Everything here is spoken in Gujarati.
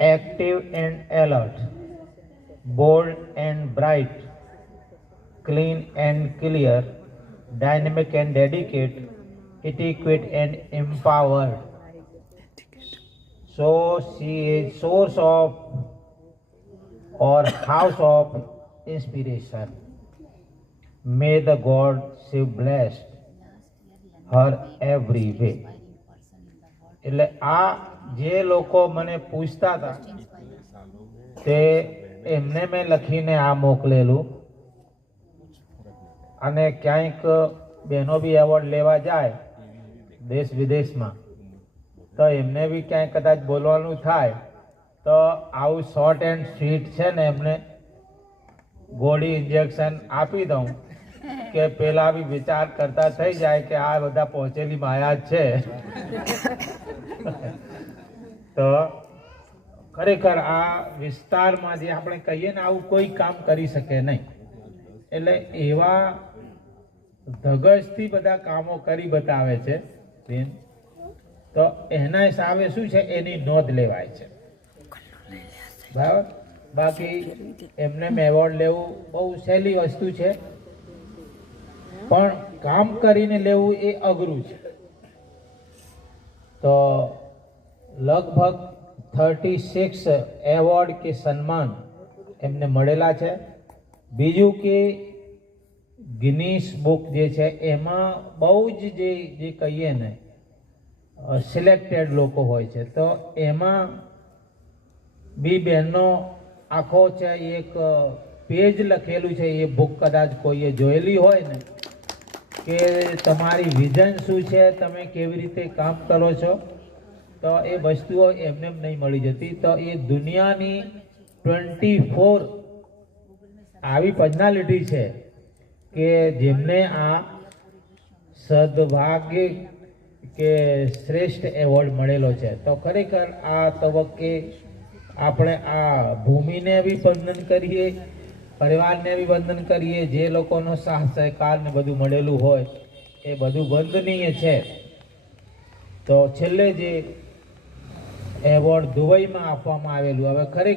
active and alert, bold and bright, clean and clear, dynamic and dedicated, adequate and empowered. So she is source of or house of inspiration. May the God she blessed her every way. એટલે આ જે લોકો મને પૂછતા હતા તે એમને મેં લખીને આ મોકલેલું અને ક્યાંક બહેનો બી એવોર્ડ લેવા જાય દેશ વિદેશમાં તો એમને બી ક્યાંય કદાચ બોલવાનું થાય તો આવું શોર્ટ એન્ડ સ્વીટ છે ને એમને ગોળી ઇન્જેક્શન આપી દઉં કે પેલા બી વિચાર કરતા થઈ જાય કે આ બધા પહોંચેલી માયા જ છે. તો ખરેખર આ વિસ્તારમાં જે આપણે કહીએ ને આવું કોઈ કામ કરી શકે નહીં. એટલે એવા ધગજથી બધા કામો કરી બતાવે છે બેન. તો એના હિસાબે શું છે એની નોંધ લેવાય છે બરાબર. બાકી એમને એવોર્ડ લેવું બહુ સહેલી વસ્તુ છે પણ કામ કરીને લેવું એ અઘરું છે. તો લગભગ 36 એવોર્ડ કે સન્માન એમને મળેલા છે. બીજું કે ગિનીસ બુક જે છે એમાં બહુ જ જે કહીએ ને સિલેક્ટેડ લોકો હોય છે તો એમાં બી બહેનનો આખો છે એક પેજ લખેલું છે. એ બુક કદાચ કોઈએ જોયેલી હોય ને કે તમારી વિઝન શું છે, તમે કેવી રીતે કામ કરો છો, તો એ વસ્તુઓ એમને નહીં મળી જતી. તો એ દુનિયાની 24 આવી પર્સનાલિટી છે કે જેમને આ સદભાગ્ય કે શ્રેષ્ઠ એવોર્ડ મળેલો છે. તો ખરેખર આ તબક્કે આપણે આ ભૂમિને બી વંદન કરીએ, પરિવારને બી વંદન કરીએ. જે લોકોનો સાથ સહકાર ને બધું મળેલું હોય એ બધું વંદનીય છે. તો છેલ્લે જે એવોર્ડ દુબઈમાં આપવામાં આવેલું, હવે ખરેખર